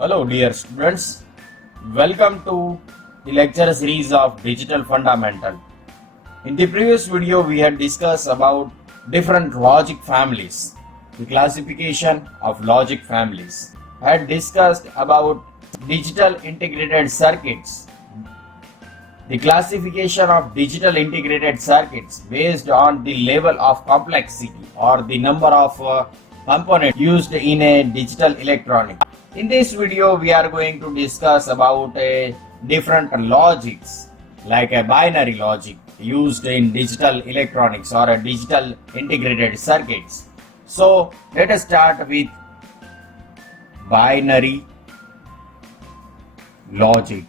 Hello dear students, welcome to the lecture series of Digital Fundamental. In the previous video we had discussed about different logic families, the classification of logic families. I had discussed about digital integrated circuits, the classification of digital integrated circuits based on the level of complexity or the number of components used in a digital electronic. In this video, we are going to discuss about different logics like a binary logic used in digital electronics or a digital integrated circuits. So let us start with binary logic.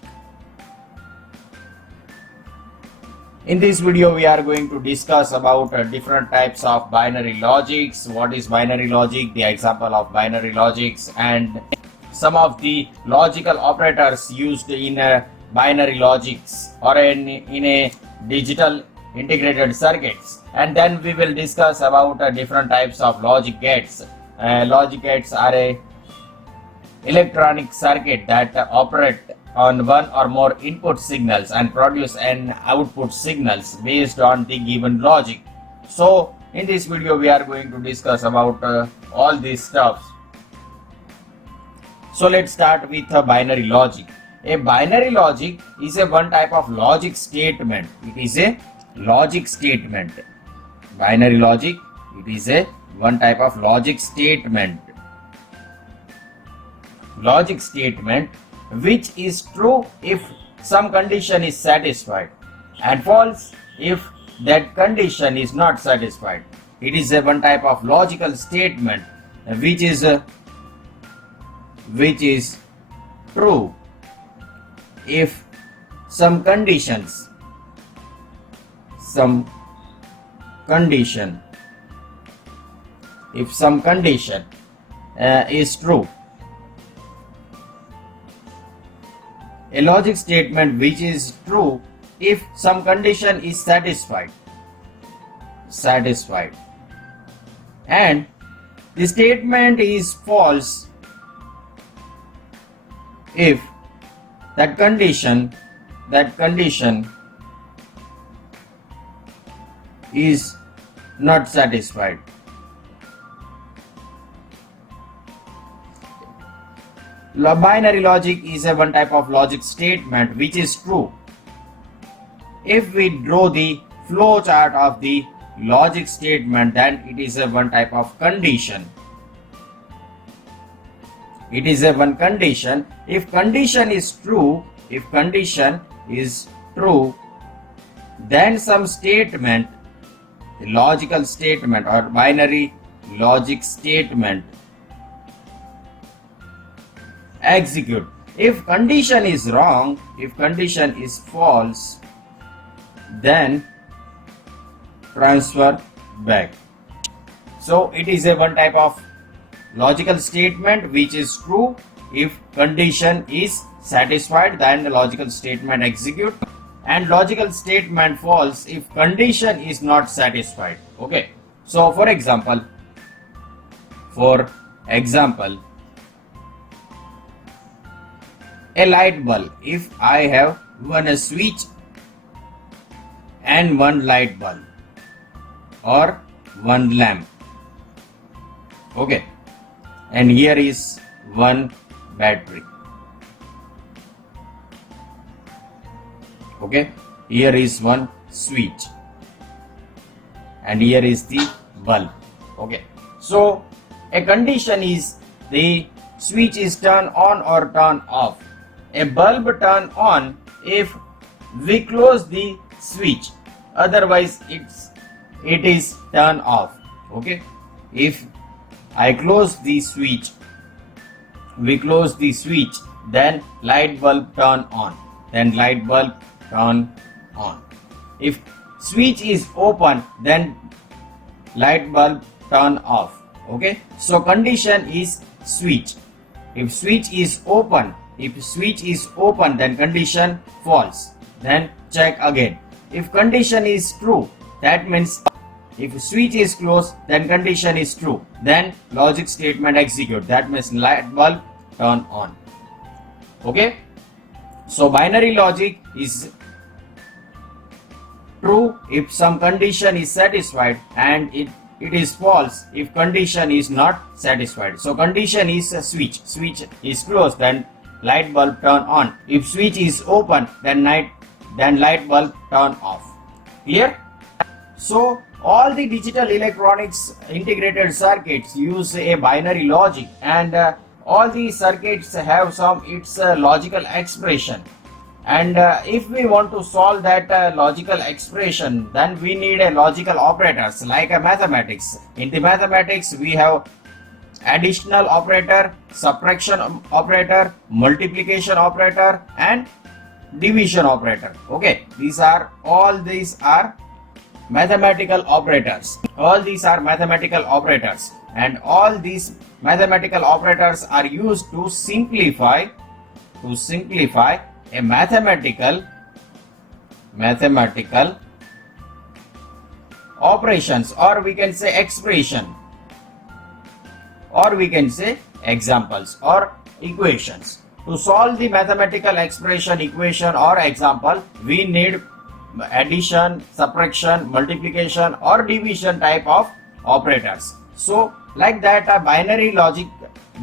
In this video, we are going to discuss about different types of binary logics, what is binary logic, the example of binary logics, and some of the logical operators used in binary logics or in a digital integrated circuits. And then we will discuss about different types of logic gates. Logic gates are a electronic circuit that operate on one or more input signals and produce an output signals based on the given logic. So in this video we are going to discuss about all these stuff. So let's start with a binary logic. A binary logic is a one type of logic statement. It is a logic statement. Binary logic, it is a one type of logic statement. Logic statement which is true if some condition is satisfied and false if that condition is not satisfied. It is a one type of logical statement which is true if some condition is true. A logic statement which is true if some condition is satisfied, and the statement is false if that condition is not satisfied. Binary logic is a one type of logic statement which is true if we draw the flow chart of the logic statement, then it is a one type of condition. It is a one condition. If condition is true, then some statement, the logical statement or binary logic statement execute. If condition is wrong, if condition is false, then transfer back. So it is a one type of logical statement which is true if condition is satisfied, then the logical statement execute, and logical statement false if condition is not satisfied. Okay, so for example a light bulb, if I have one switch and one light bulb or one lamp, okay, and here is one battery, okay, here is one switch and here is the bulb, okay. So a condition is the switch is turned on or turned off. A bulb turn on if we close the switch, otherwise it is turned off, okay. If I close the switch, we close the switch, then light bulb turn on, If switch is open, then light bulb turn off, okay. So condition is switch. If switch is open, then condition false, then check again. If condition is true, that means if switch is closed, then condition is true, then logic statement execute, that means light bulb turn on. Okay, so binary logic is true if some condition is satisfied, and it is false if condition is not satisfied. So condition is a switch. Switch is closed, then light bulb turn on. If switch is open, then light bulb turn off. Clear? So all the digital electronics integrated circuits use a binary logic, and all these circuits have its logical expression. And if we want to solve that logical expression, then we need a logical operators like a mathematics. In the mathematics, we have additional operator, subtraction operator, multiplication operator, and division operator. Okay, these are mathematical operators. All these are mathematical operators, and all these mathematical operators are used to simplify a mathematical operations, or we can say expression, or we can say examples or equations. To solve the mathematical expression, equation or example, we need addition, subtraction, multiplication or division type of operators. So like that, a binary logic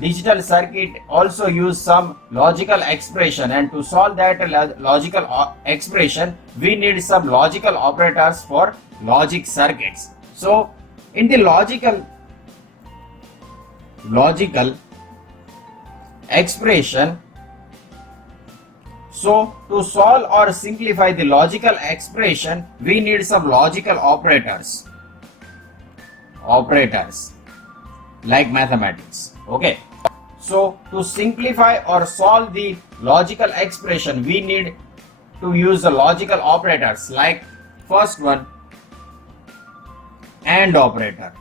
digital circuit also use some logical expression, and to solve that logical expression, we need some logical operators for logic circuits. So in the logical expression, so to solve or simplify the logical expression, we need some logical operators like mathematics. Okay, so to simplify or solve the logical expression, we need to use the logical operators like first one, AND operator.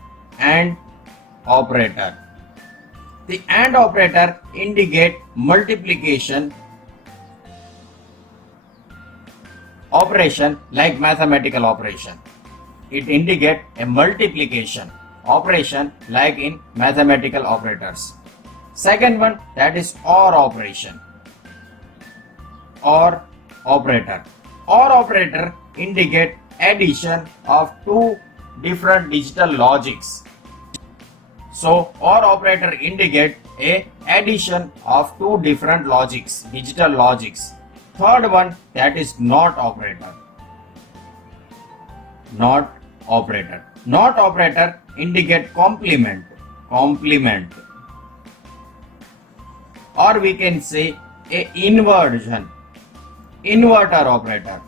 The AND operator indicate multiplication operation like mathematical operation. It indicate a multiplication operation like in mathematical operators. Second one, that is OR operation. OR operator. OR operator indicate addition of two different digital logics. So OR operator indicate a addition of two different logics, digital logics. Third one, that is NOT operator. NOT operator indicate complement, or we can say a inverter operator.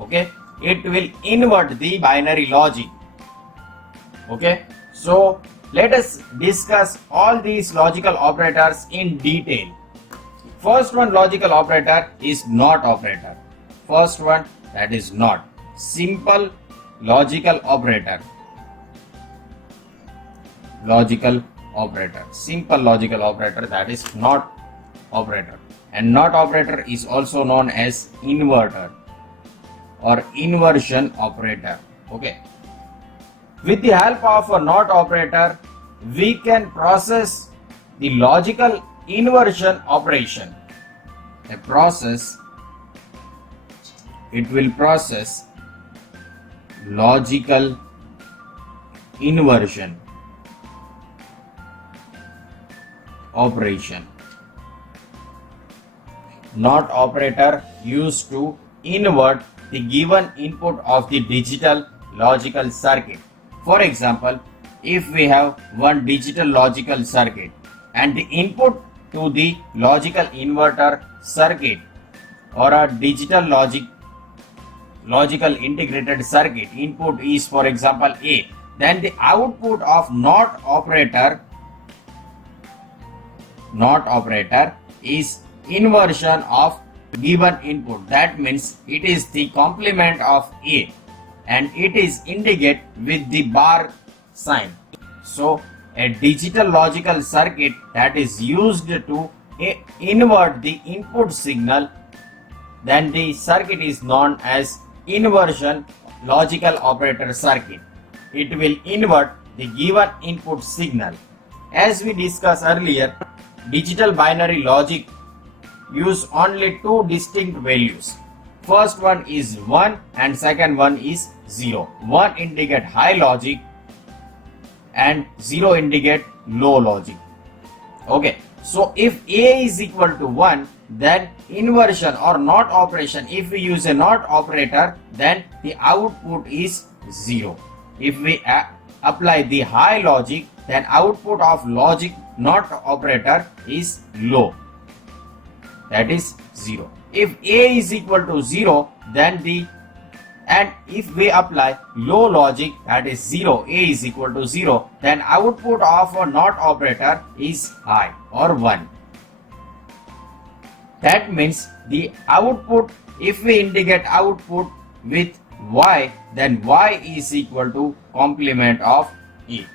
Okay, it will invert the binary logic. Okay, so let us discuss all these logical operators in detail. First one logical operator is NOT operator. First one, that is NOT. Simple logical operator. Simple logical operator, that is NOT operator. And NOT operator is also known as inverter or inversion operator. Okay. With the help of a NOT operator, we can process the logical inversion operation. It will process logical inversion operation. NOT operator used to invert the given input of the digital logical circuit. For example, if we have one digital logical circuit and the input to the logical inverter circuit or a digital logical integrated circuit input is, for example, A, then the output of NOT operator is inversion of given input. That means it is the complement of A, and it is indicate with the bar sign. So a digital logical circuit that is used to invert the input signal, then the circuit is known as inversion logical operator circuit. It will invert the given input signal. As we discussed earlier, digital binary logic use only two distinct values. First one is 1 and second one is 0. 1 indicate high logic and 0 indicate low logic. Okay, so if A is equal to 1, then inversion or NOT operation, if we use a NOT operator, then the output is 0. If we apply the high logic, then output of logic NOT operator is low, that is 0. If A is equal to 0, then and if we apply low logic, that is 0, A is equal to 0, then output of a NOT operator is high or 1. That means the output, if we indicate output with Y, then Y is equal to complement of A.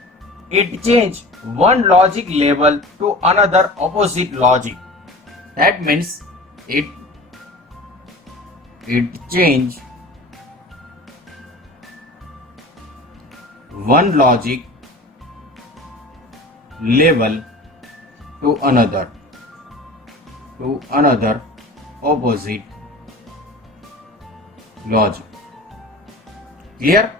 It change one logic level to another opposite logic. That means it change one logic level to another opposite logic. Clear?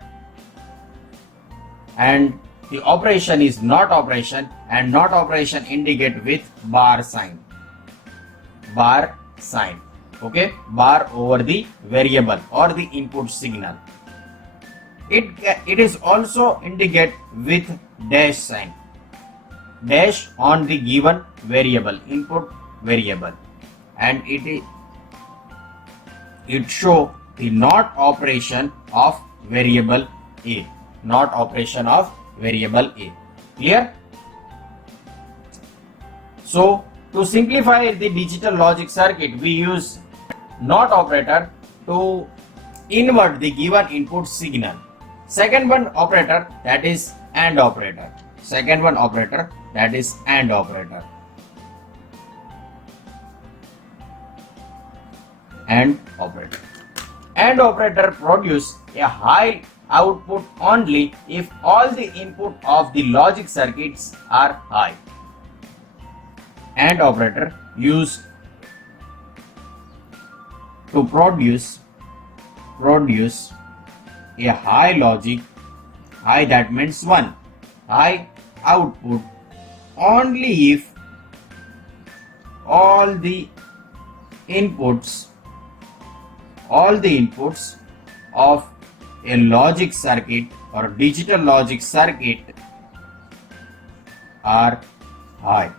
And the operation is NOT operation, and NOT operation indicate with bar sign. Okay, bar over the variable or the input signal. It is also indicate with dash sign, dash on the given variable, input variable, and it show the NOT operation of variable A. NOT operation of variable A. Clear? So to simplify the digital logic circuit, we use NOT operator to invert the given input signal. Second one operator, that is AND operator. Second one operator, that is AND operator. AND operator. AND operator produce a high output only if all the input of the logic circuits are high. AND operator used to produce a high logic, high that means 1, high output only if all the inputs of a logic circuit or digital logic circuit are high.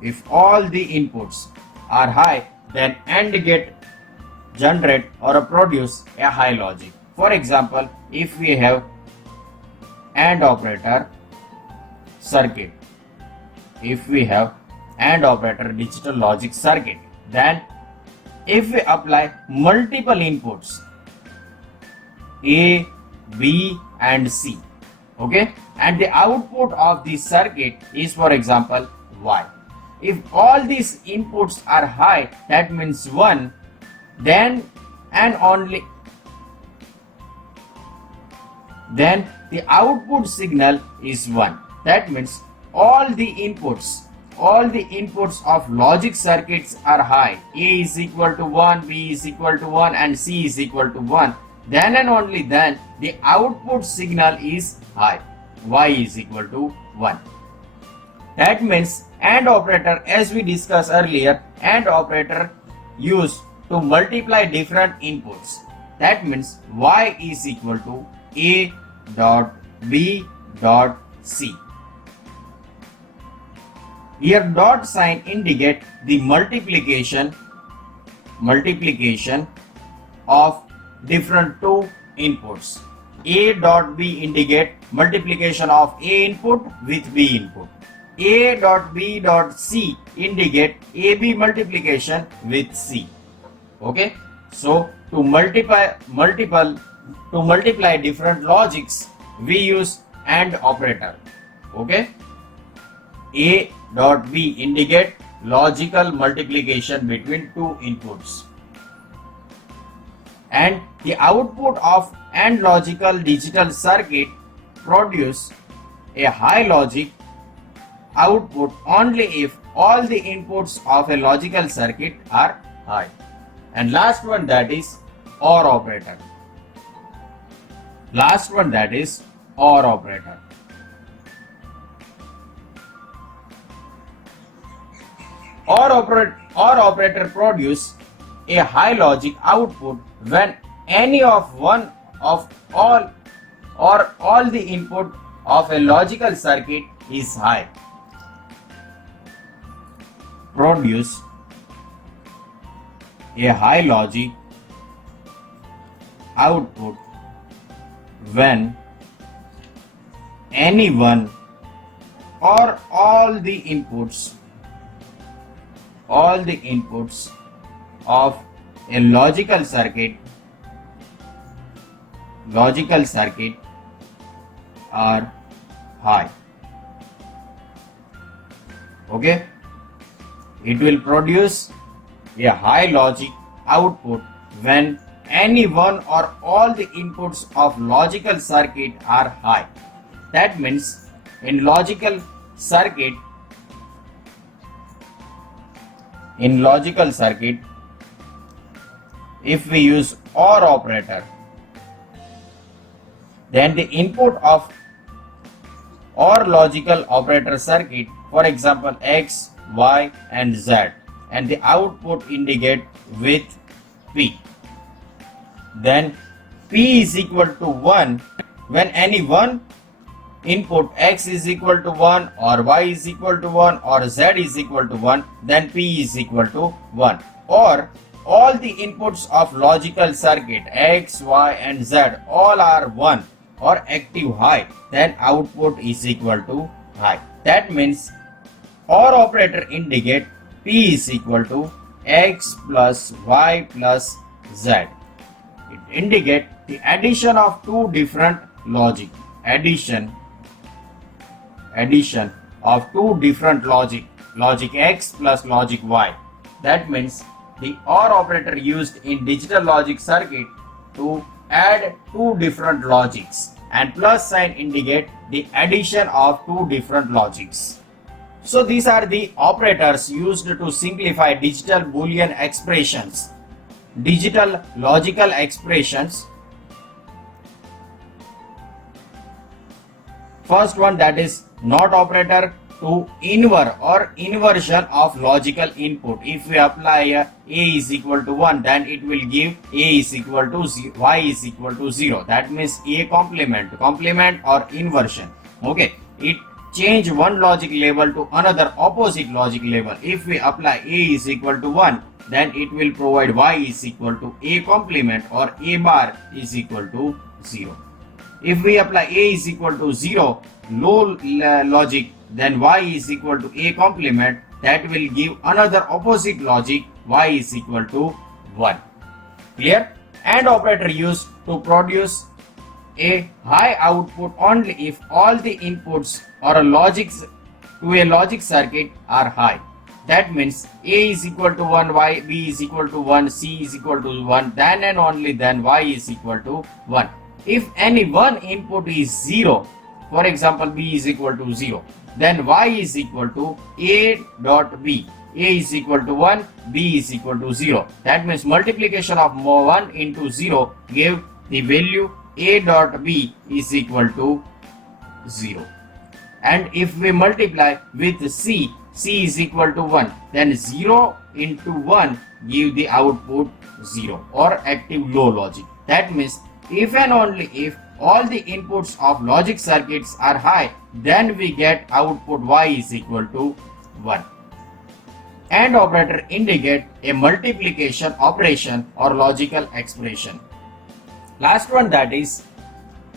If all the inputs are high, then AND gate generate or produce a high logic. For example, if we have AND operator circuit, if we have AND operator digital logic circuit, then if we apply multiple inputs A, B and C, okay, and the output of the circuit is, for example, Y. If all these inputs are high, that means 1, then the output signal is 1. That means all the inputs of logic circuits are high. A is equal to 1, B is equal to 1 and C is equal to 1. Then and only then the output signal is high. Y is equal to 1. That means AND operator, as we discussed earlier, AND operator used to multiply different inputs. That means Y is equal to A dot B dot C. Here dot sign indicate the multiplication of different two inputs. A dot B indicate multiplication of A input with B input. A dot B dot C indicate AB multiplication with C. Okay, so to multiply different logics, we use AND operator. Okay, A dot B indicate logical multiplication between two inputs, and the output of AND logical digital circuit produce a high logic output only if all the inputs of a logical circuit are high. And last one, that is OR operator. Last one, that is OR operator. OR operator produce a high logic output when any of one of all or all the input of a logical circuit is high. Produce a high logic output when any one or all the inputs of a logical circuit are high. Okay, it will produce a high logic output when any one or all the inputs of logical circuit are high. That means in logical circuit, if we use OR operator, then the input of OR logical operator circuit, for example X, Y and Z, and the output indicate with P. Then P is equal to 1 when any one input X is equal to 1 or Y is equal to 1 or Z is equal to 1, then P is equal to 1. Or all the inputs of logical circuit X, Y and Z all are 1 or active high, then output is equal to high. That means OR operator indicate P is equal to X plus Y plus Z. It indicate the addition of two different logic. Addition of two different logic X plus logic Y. That means the OR operator used in digital logic circuit to add two different logics, and plus sign indicate the addition of two different logics. So these are the operators used to simplify digital Boolean expressions, digital logical expressions. First one, that is NOT operator to inver or inversion of logical input. If we apply a is equal to 1, then it will give a is equal to y is equal to 0. That means a complement or inversion. Okay, it change one logic level to another opposite logic level. If we apply a is equal to 1, then it will provide y is equal to a complement or a bar is equal to 0. If we apply a is equal to 0, low logic, then y is equal to a complement, that will give another opposite logic y is equal to 1. Clear? AND operator used to produce a high output only if all the inputs or a logic circuit are high. That means a is equal to 1, y, b is equal to 1, c is equal to 1, then and only then y is equal to 1. If any one input is 0, for example b is equal to 0, then y is equal to a dot b. A is equal to 1, b is equal to 0. That means multiplication of 1 into 0 gave the value a dot b is equal to 0. And if we multiply with c, c is equal to 1, then 0 into 1 give the output 0 or active low logic. That means if and only if all the inputs of logic circuits are high, then we get output y is equal to 1. AND operator indicate a multiplication operation or logical expression. Last one, that is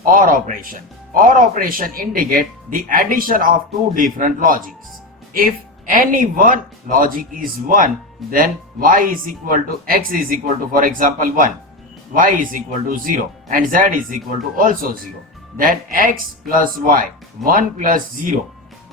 OR operation. OR operation indicate the addition of two different logics. If any one logic is 1, then y is equal to x is equal to, for example, 1. Y is equal to 0 and z is equal to also 0. Then x plus y, 1 plus 0,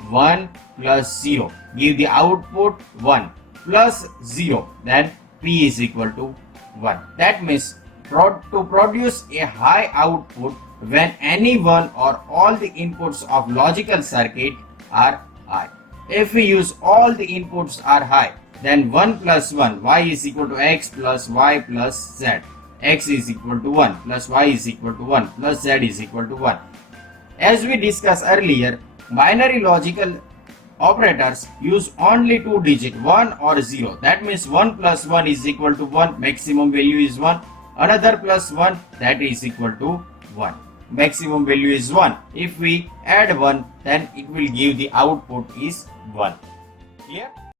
1 plus 0 give the output 1 plus 0, then p is equal to 1. That means to produce a high output when any one or all the inputs of logical circuit are high. If we use all the inputs are high, then 1 plus 1, y is equal to x plus y plus z. X is equal to 1 plus y is equal to 1 plus z is equal to 1. As we discussed earlier, binary logical operators use only 2 digit 1 or 0. That means 1 plus 1 is equal to 1, maximum value is 1. Another plus 1, that is equal to 1. Maximum value is 1. If we add 1, then it will give the output is 1. Clear?